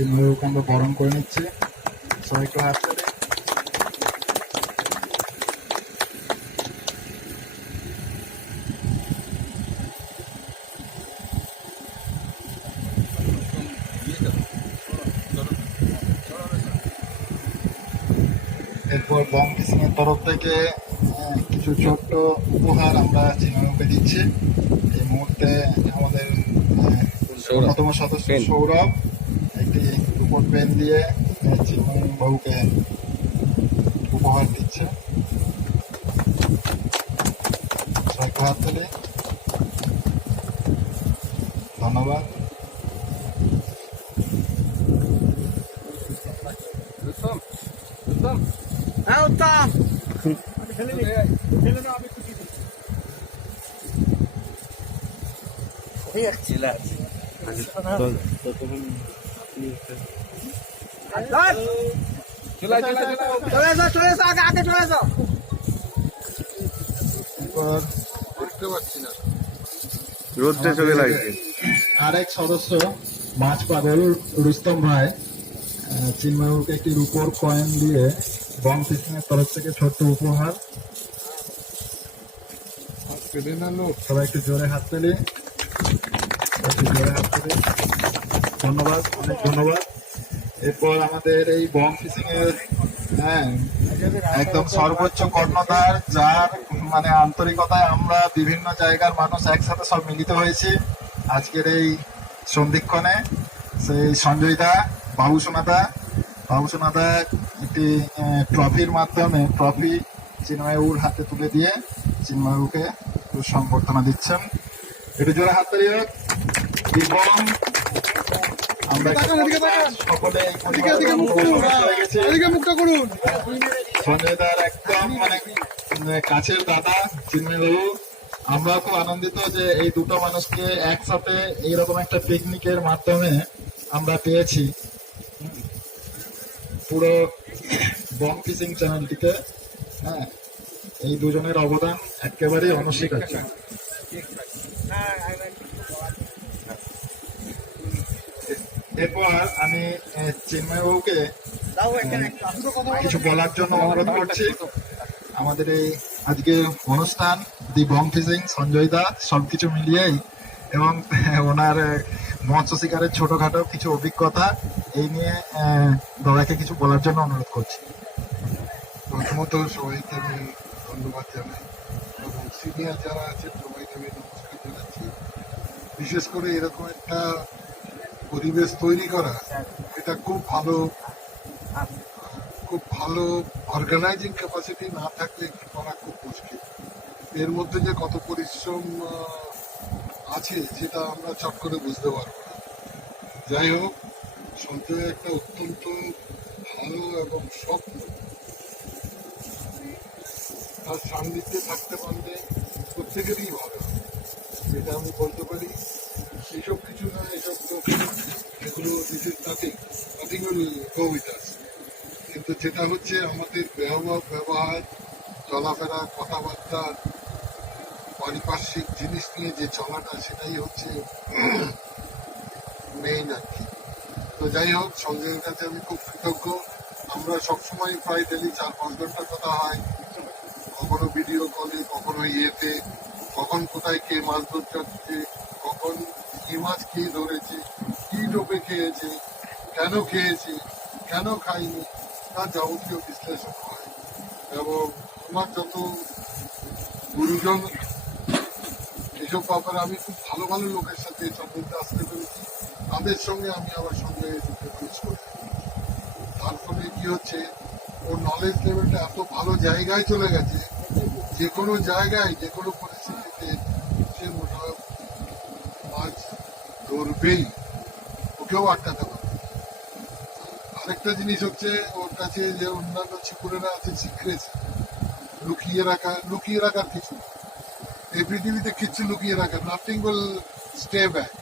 চিন্ময়কে আমরা বরণ করে নিচ্ছি। সবাই একটু হাত এরপর বং কিসিং তরফ থেকে কিছু ছোট্ট উপহার আমরা চিন্ময়কে দিচ্ছি। এই মুহূর্তে আমাদের অন্যতম সদস্য সৌরভ একটি রূপোর পেন দিয়ে চিন্ময় উপহার দিচ্ছে। সবাইকে হাত তুলি। ধন্যবাদ। হ্যাঁ উত্তম। ঠেলে নে আমি খুশি চলে আয়, আরেক সদস্য, মাছ পাগল রুস্তম ভাই চিন্ময়কে একটি রূপোর কয়েন দিয়ে বং সিস্টেমের তরফ থেকে ছোট্ট উপহার। সবাই একটু জোরে হাত পেলে জোরে হাত পেলে ধন্যবাদ, অনেক ধন্যবাদ। এরপর আমাদের এই বং ফিশিং এর হ্যাঁ একদম সর্বোচ্চ কর্ণধার, যার মানে আন্তরিকতায় আমরা বিভিন্ন জায়গার মানুষ একসাথে সব মিলিত হয়েছি আজকের এই সন্ধিক্ষণে সেই সঞ্জয় দা, বাবু সোনাদা বাবু সোনাদা একটি ট্রফির মাধ্যমে, ট্রফি চিন্ময়ুর হাতে তুলে দিয়ে চিন্ময়ুকে সংবর্ধনা দিচ্ছেন একটু জোরে হাত তালি হোক। এবং আমরা সকলে সঞ্জয় দার একদম মানে কাছের দাদা চিন্ময় বাবু আমরা খুব আনন্দিত যে এই দুটো মানুষকে একসাথে এইরকম একটা পিকনিকের মাধ্যমে আমরা পেয়েছি। পুরো বং ফিশিং চ্যানেলটিতে হ্যাঁ এই দুজনের অবদান একেবারেই অনস্বীকার্য। এরপর আমি আহ, চিন্ময় বাবুকে দাও এখানে একটু দুটো কথা বলো। কিছু বলার জন্য অনুরোধ করছি। আমাদের এই আজকে অনুষ্ঠান দি বং ফিজিং সঞ্জয় দা সবকিছু মিলিয়েই এবং ওনার মৎস্য শিকারের ছোটখাটো কিছু অভিজ্ঞতা এই নিয়ে দাদাকে কিছু বলার জন্য অনুরোধ করছি। প্রথমত সবাইকে আমি ধন্যবাদ জানাই। এবং সিনিয়র যারা আছেন সবাইকে আমি নমস্কার জানাচ্ছি। বিশেষ করে এরকম একটা পরিবেশ তৈরি করা, এটা খুব ভালো খুব ভালো অর্গানাইজিং ক্যাপাসিটি না থাকলে করা খুব মুশকিল এর মধ্যে যে কত পরিশ্রম আছে সেটা আমরা চট করে বুঝতে পারব যাই হোক, সঞ্জয় একটা অত্যন্ত ভালো এবং লোক। তার সান্নিধ্যে থাকতে পারলে প্রত্যেকেরই ভালো যেটা আমি বলতে পারি এইসব কিছু না, এসব লোক এগুলো দিস ইজ নাথিং নাথিং কিন্তু যেটা হচ্ছে আমাদের ব্যবহার ব্যবহার, চলাফেরা, কথাবার্তা, পারিপার্শ্বিক জিনিস নিয়ে যে চলাটা, সেটাই হচ্ছে মেইন আর কি। তো যাই হোক, সঞ্জয়ের কাছে আমি খুব কৃতজ্ঞ। আমরা সবসময় প্রায় ডেলি চার পাঁচ ঘণ্টা কথা হয়। কখনো ভিডিও কলে কখনো ইয়েতে, কখন কোথায় কে মাছ ধরতে কখন কি মাছ কে ধরেছে, কি ডোবে খেয়েছে, কেন খেয়েছে, কেন খাইনি তার যাবতীয় বিশ্লেষণ হয়। এবং আমার যত গুরুজন, এসব ব্যাপারে আমি খুব ভালো ভালো লোকের সাথে সম্পর্কে আসতে পেরেছি। তাদের সঙ্গে আমি আবার সঙ্গে রিপ্লেস করি। তার ফলে কি হচ্ছে, ওর নলেজ লেভেলটা এত ভালো জায়গায় চলে গেছে, যে কোনো জায়গায়, যে কোনো পরিস্থিতিতে সে মোটা মাছ ধরবেই ওকেও আটকাতে পারবে আরেকটা জিনিস হচ্ছে, ওর কাছে যে অন্যান্য চিকুরেরা আছে সিক্রেট লুকিয়ে রাখা, লুকিয়ে রাখার কিছু। এই পৃথিবীতে কিচ্ছু লুকিয়ে রাখা নাথিং উইল স্টে ব্যাক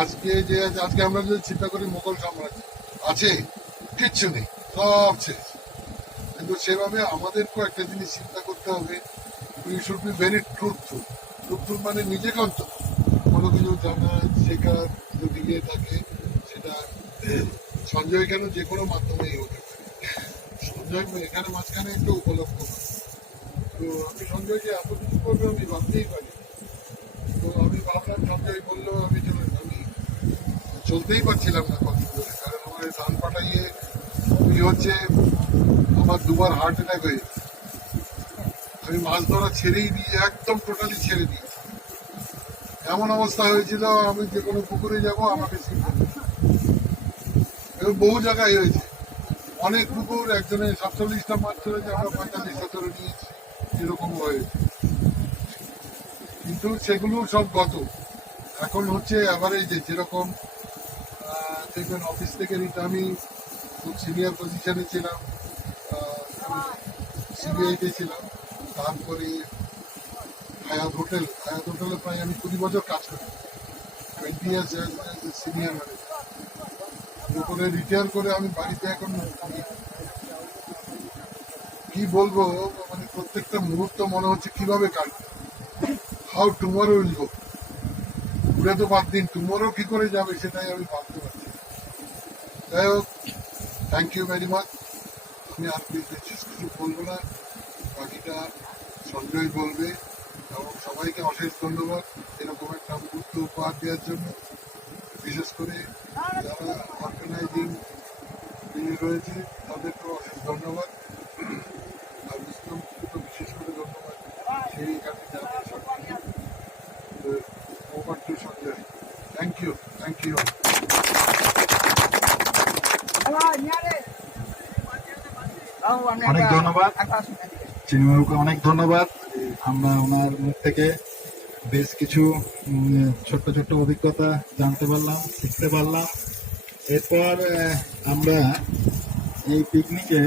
আজকে যে, আজকে আমরা যদি চিন্তা করি, মোগল সাম্রাজ্য আছে, কিচ্ছু নেই, সব শেষ। কিন্তু সেভাবে আমাদেরকেও একটা জিনিস চিন্তা করতে হবে we should be very truthful truthful মানে নিজেকে অন্তত। কোনো কিছু জানা, শেখার যদি ইয়ে থাকে, সেটা সঞ্জয় কেন যে কোনো মাধ্যমেই হতে সঞ্জয় এখানে মাঝখানে একটু উপলব্ধ তো আমি সঞ্জয় যে এত কিছু করবে আমি ভাবতেই পারি তো আমি ভাবলাম, সঞ্জয় বলল, আমি চলে আমি চলতেই পারছিলাম না কদিন ধরে কারণ আমার ধান পাঠাইয়ে কি হচ্ছে, আমার দুবার হার্ট অ্যাটাক হয়ে আমি মাছ ধরা ছেড়েই দিয়ে একদম টোটালি ছেড়ে দিই। এমন অবস্থা হয়েছিল, আমি যে কোনো পুকুরে যাব, আমাকে এবং বহু জায়গায় হয়েছে। অনেক পুকুর, একজনে সাতচল্লিশটা মাছ চলেছে আমরা পঁয়তাল্লিশটা ধরে নিয়েছি, এরকম হয়েছে। কিন্তু সেগুলো সব গত। এখন হচ্ছে অ্যাভারেজে যেরকম দেখবেন অফিস থেকে আমি খুব সিনিয়র পজিশনে ছিলাম সিবিআইতে ছিলাম। তারপরে হায়াত হোটেল হায়াত হোটেলে প্রায় আমি কুড়ি বছর কাজ করি। টোয়েন্টি ইয়ার্স সিনিয়র দুপুরে রিটায়ার করে আমি বাড়িতে এখন কি বলব মানে প্রত্যেকটা মুহূর্ত মনে হচ্ছে কীভাবে কাটবে। হাউ টুমোরো উইল গো ঘুরে তো বাদ দিন টুমোরো কি করে যাবে সেটাই আমি ভাবতে পারছি যাই হোক থ্যাংক ইউ ভেরি মাচ আমি আর বিশেষ কিছু বলব না। বাকিটা সঞ্জয় বলবে। সবাইকে অশেষ ধন্যবাদ এরকম একটা মুহূর্ত উপহার দেওয়ার জন্য। বিশেষ করে যারা অর্গানাইজিং রয়েছে তাদেরকে অশেষ ধন্যবাদ। আর বিশেষ করে ধন্যবাদ। সেই এখানে যারা over to Sanjay thank you thank you অনেক ধন্যবাদ। চিন্ময়কে অনেক ধন্যবাদ। আমরা ওনার মুখ থেকে বেশ কিছু ছোট্ট ছোট্ট অভিজ্ঞতা জানতে পারলাম, শিখতে পারলাম। এরপর আমরা এই পিকনিকে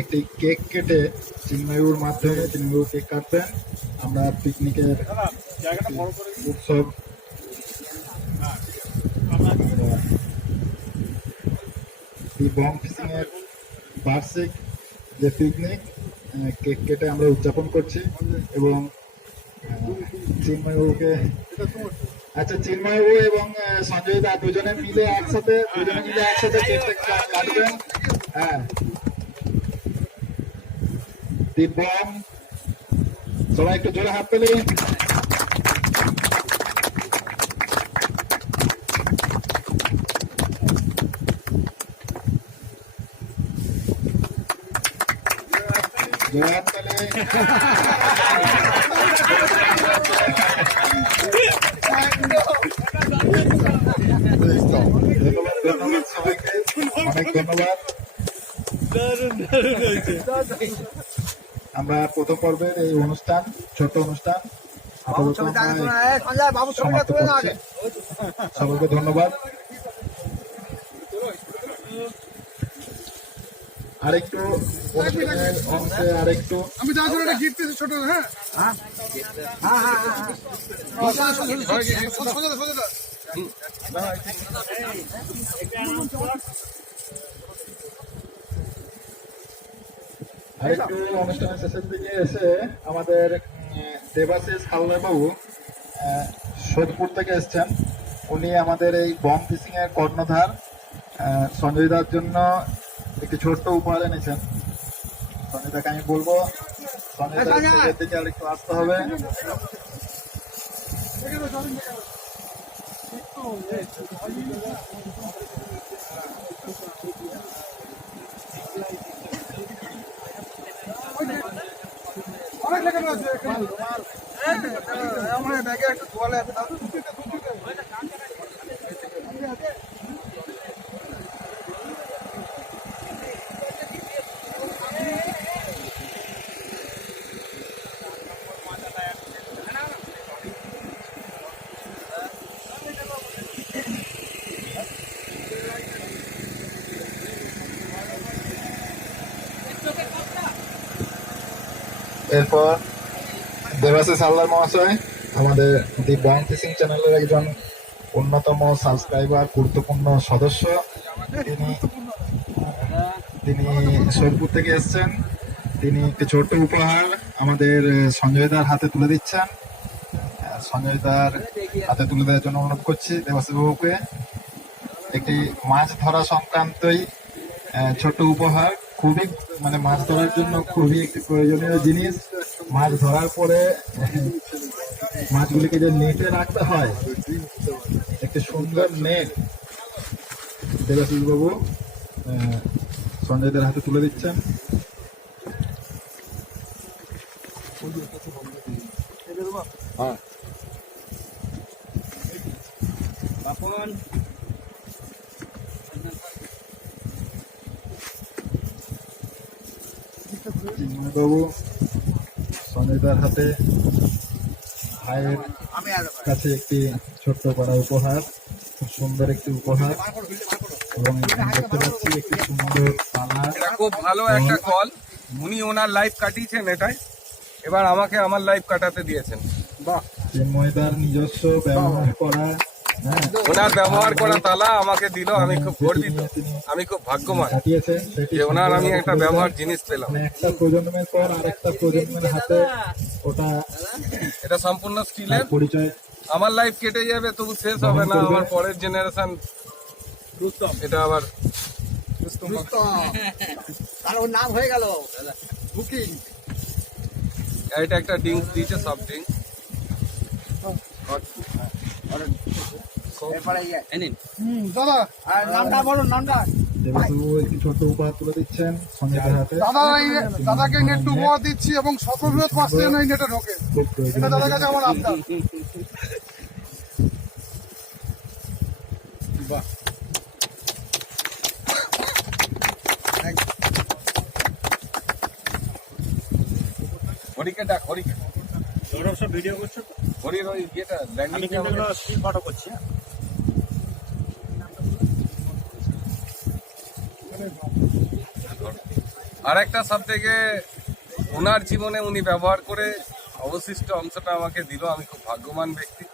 একটি কেক কেটে চিন্ময়ুর মাধ্যমে, চিন্ময়ুর কেক কাটবেন। আমরা পিকনিকের উৎসব বার্ষিক যে পিকনিক কেক কেটে আমরা উদযাপন করছি এবং চিন্ময়বাবুকে আচ্ছা চিন্ময়বাবু এবং সঞ্জয় দা দুজনে মিলে একসাথে দুজনে মিলে একসাথে কাটবেন। হ্যাঁ। দিব্যম সবাই একটু জোরে হাত পেলে জোরে হাত পেলে ধন্যবাদ ধন্যবাদ সবাইকে অনেক ধন্যবাদ আমরা প্রথম পর্বের এই অনুষ্ঠান ছোট অনুষ্ঠান। সমাপ্ত ধন্যবাদ। আরেকটু অংশে আরেকটু আমি জন্য একটা গিফট দিয়েছি ছোট হ্যাঁ সোজা দা। আরেকটু অনুষ্ঠানের শেষের দিকে এসে আমাদের দেবাশিস হালদার বাবু সোদপুর থেকে এসেছেন উনি আমাদের এই বম ফিশিং এর কর্ণধার সঞ্জয় দার জন্য একটি ছোট্ট উপহার এনেছেন দাকে আমি বলব সঞ্জয় দিকে আর একটু আসতে হবে অনেক লেখানো আছে। আমার ব্যাগে একটা তোয়ালে আছে এরপর দেবাশিস হালদার মহাশয় আমাদের দি বং ফিশিং চ্যানেলের একজন অন্যতম সাবস্ক্রাইবার গুরুত্বপূর্ণ সদস্য। তিনি তিনি সোদপুর থেকে এসছেন। তিনি একটি ছোট্ট উপহার আমাদের সঞ্জয় দার হাতে তুলে দিচ্ছেন। আহ, সঞ্জয় দার হাতে তুলে দেওয়ার জন্য অনুরোধ করছি দেবাশিস বাবুকে। একটি মাছ ধরা সংক্রান্তই ছোট্ট উপহার। খুবই মানে মাছ ধরার জন্য খুবই একটি প্রয়োজনীয় জিনিস। মাছ ধরার পরে মাছগুলিকে যে নেটে রাখতে হয়, একটি সুন্দর নেট। দেবাশিস বাবু সঞ্জয়দের হাতে তুলে দিচ্ছেন হ্যাঁ বাবু হাতে ভাইয়ের কাছে একটি ছোট্ট করা উপহার খুব সুন্দর একটি উপহার এবং দেখতে পাচ্ছি একটি সুন্দর তালা খুব ভালো একটা কল। উনি ওনার লাইফ কাটিয়েছেন এটাই। এবার আমাকে আমার লাইফ কাটাতে দিয়েছেন। বাহ ময়দার নিজস্ব ব্যবহার করা ওনার ব্যবহার করা তালা আমাকে দিল আমি খুব গর্বিত আমি খুব ভাগ্যবান যে ওনার আমি একটা ব্যবহার জিনিস পেলাম। একটা প্রজন্মের পর আরেকটা প্রজন্মের হাতে ওটা এটা সম্পূর্ণ স্টিলের পরিচয় আমার লাইফ কেটে যাবে তবু শেষ হবে না আমার পরের জেনারেশন এটা আবার আর ওর নাম হয়ে গেল বুকিং। এটা একটা ড্রিঙ্কস দিয়েছে সব ড্রিঙ্কস দাদা আর নামটা বলুন নামটা। ছোট্ট উপহার তুলে দিচ্ছেন সঞ্জয়দের হাতে। দাদা এই- দাদাকে নেট উপহার দিচ্ছি এবং সর্ববৃহৎ পাঁচ থেকে নয় নেটে ঢোকে। এটা দাদার কাছে আমার আবদার। হরিকে ডাক হরিকে সব ভিডিও করছ তো? হরির ওই ইয়েটা আমি ল্যান্ডিং কিন্তু এগুলো ফটো করছি হ্যাঁ। আর একটা সব থেকে ওনার জীবনে উনি ব্যবহার করে অবশিষ্ট অংশটা আমাকে দিল আমি খুব ভাগ্যবান ব্যক্তি।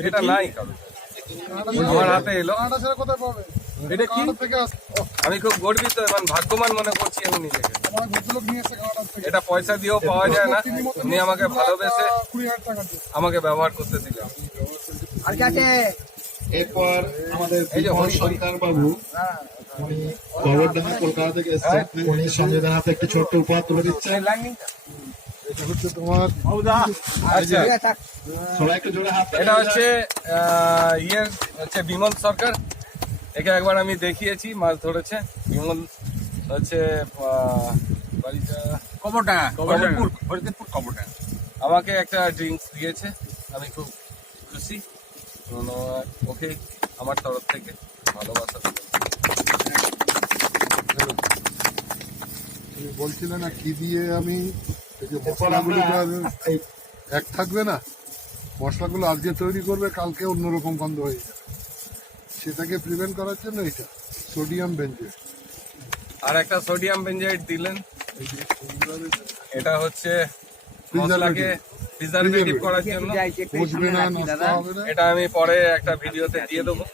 এটা নাই কারও। আমার হাতে এলো। এটা কি? আমি খুব গর্বিত এবং ভাগ্যবান মনে করছি আমি নিজেকে। এটা পয়সা দিয়েও পাওয়া যায় না। উনি আমাকে ভালোবেসে আমাকে ব্যবহার করতে কি এরপর আমাদের এই যে সরকার বাবু উনি কলকাতা থেকে এসেছেন উনি সঞ্জয়দের হাতে একটি ছোট্ট উপহার তুলে দিচ্ছেন। এটা হচ্ছে তোমার আচ্ছা। সবাই একটু জোরে হাত এটা হচ্ছে বিমল সরকার। একে একবার আমি দেখিয়েছি মাছ ধরেছে। বিমল হচ্ছে আহ, বাড়িটা কবরডাঙ্গা কবরডাঙ্গা। হরিদেবপুর হরিদেবপুর কবরডাঙ্গা। আমাকে একটা ড্রিঙ্কস দিয়েছে। আমি খুব খুশি। ধন্যবাদ। ওকে আমার তরফ থেকে ভালোবাসা তুমি বলছিলে না কি দিয়ে আমি এই যে মশলাগুলো এক থাকবে না? মশলাগুলো আজকে তৈরি করবে কালকে অন্যরকম গন্ধ হয়ে যাবে। সেটাকে প্রিভেন্ট করার জন্য এটা সোডিয়াম বেঞ্জেট আর একটা সোডিয়াম বেঞ্জাইট দিলেন। এটা হচ্ছে. মশলাকে প্রিজারভেটিভ করার জন্য। বুঝবে না নষ্ট হবে না। এটা আমি পরে একটা ভিডিওতে দিয়ে দেবো।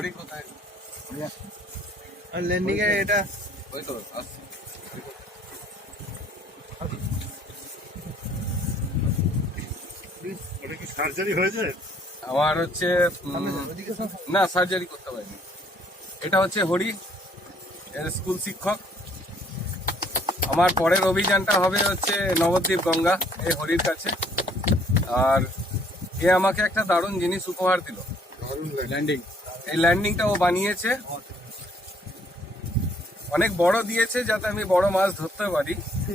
হরি কোথায়? ল্যান্ডিং এটা ওই তো আসছে সার্জারি হয়েছে? আমার হচ্ছে না সার্জারি করতে পারিনি। এটা হচ্ছে হরি এর স্কুল শিক্ষক। আমার পরের অভিযানটা হবে হচ্ছে নবদ্বীপ গঙ্গা এই হরির কাছে। আর এ আমাকে একটা দারুণ জিনিস উপহার দিল। দারুণ ল্যান্ডিং এই ল্যান্ডিংটা ও বানিয়েছে। অনেক বড় দিয়েছে যাতে আমি বড় মাছ ধরতে পারি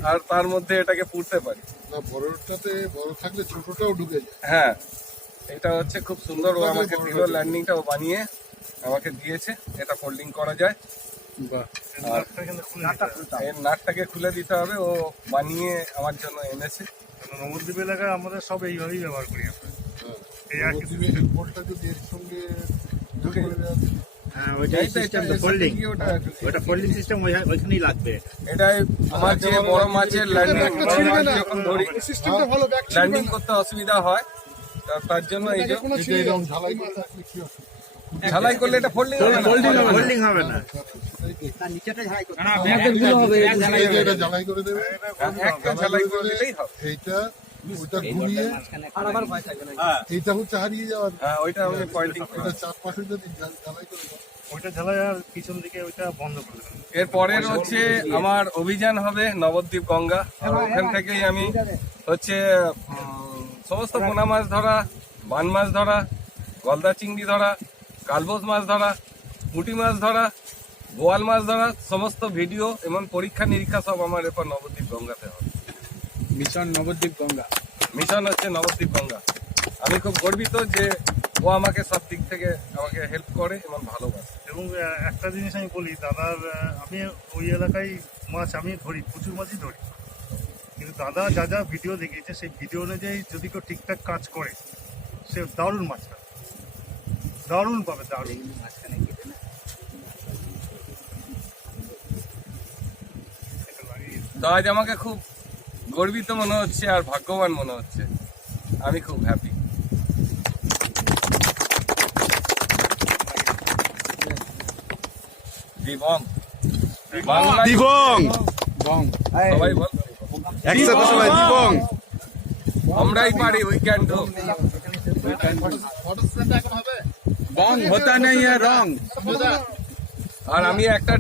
আর তার মধ্যে এটাকে পুড়তে পারি। না বড়টাতে বড় থাকলে ছোটটাও ঢুকে যায়। হ্যাঁ এটা হচ্ছে খুব সুন্দর। ও আমাকে দিল ল্যান্ডিংটা ও বানিয়ে আমাকে দিয়েছে। এটা ফোল্ডিং করা যায়। আর এর নাটটাকে খুলে দিতে হবে। ও বানিয়ে আমার জন্য এনেছে। নবদ্বীপ এলাকায় আমরা সব এইভাবেই ব্যবহার করি আমরা। এই আর নবদ্বীপে এই যদি এর সঙ্গে ঢুকে হ্যাঁ ওইটাই সিস্টেম তো ফোল্ডিং ওটা ফোল্ডিং সিস্টেম ওইখানেই লাগবে। এটাই আমার যে বড় মাছের ল্যান্ডিং একটা ছিঁড়বে না। যখন ধরি সিস্টেমটা ভালো ল্যান্ডিং করতে অসুবিধা হয়। তার জন্য এই যে ঝালাই হবে? করলে এটা ফোল্ডিং হবে না। ফোল্ডিং হবে না। এই যে এটা ঝালাই করে দেবে। একটা ঝালাই করে দিলেই হবে। এইটা ওটা ঘুরিয়ে না এইটা হচ্ছে হারিয়ে যাওয়ার হ্যাঁ ওইটা আমি পয়েন্টিং চারপাশে যদি ঝালাই করে ওইটা ঝালাই আর পিছন দিকে ওইটা বন্ধ করে দেবেন। এর পরের হচ্ছে আমার অভিযান হবে নবদ্বীপ গঙ্গা। ওখান থেকেই আমি হচ্ছে সমস্ত পোনা মাছ ধরা বান মাছ ধরা গলদা চিংড়ি ধরা কালবোস মাছ ধরা পুঁটি মাছ ধরা বোয়াল মাছ ধরা সমস্ত ভিডিও এবং পরীক্ষা নিরীক্ষা সব আমার এরপর নবদ্বীপ গঙ্গাতে হবে। মিশন নবদ্বীপ গঙ্গা। মিশন হচ্ছে নবদ্বীপ গঙ্গা। আমি খুব গর্বিত যে ও আমাকে সব দিক থেকে আমাকে হেল্প করে এবং ভালোবাসে। এবং একটা জিনিস আমি বলি দাদার আমি ওই এলাকায় মাছ আমি ধরি প্রচুর মাছই ধরি। কিন্তু দাদা যা যা ভিডিও দেখিয়েছে সেই ভিডিও অনুযায়ী যদি কেউ ঠিকঠাক কাজ করে সে দারুণ মাছ পাবে দারুণ। পাবে দারুণ লাগিয়ে তো আজ আমাকে খুব গর্বিত মনে হচ্ছে আর ভাগ্যবান মনে হচ্ছে। আমি খুব হ্যাপি দিবং। দিবং। সবাই বল। একসাথে সবাই দিবং। আমরাই পারি we can do photo stand এখন বং হতা নেই রং। আর আমি একটা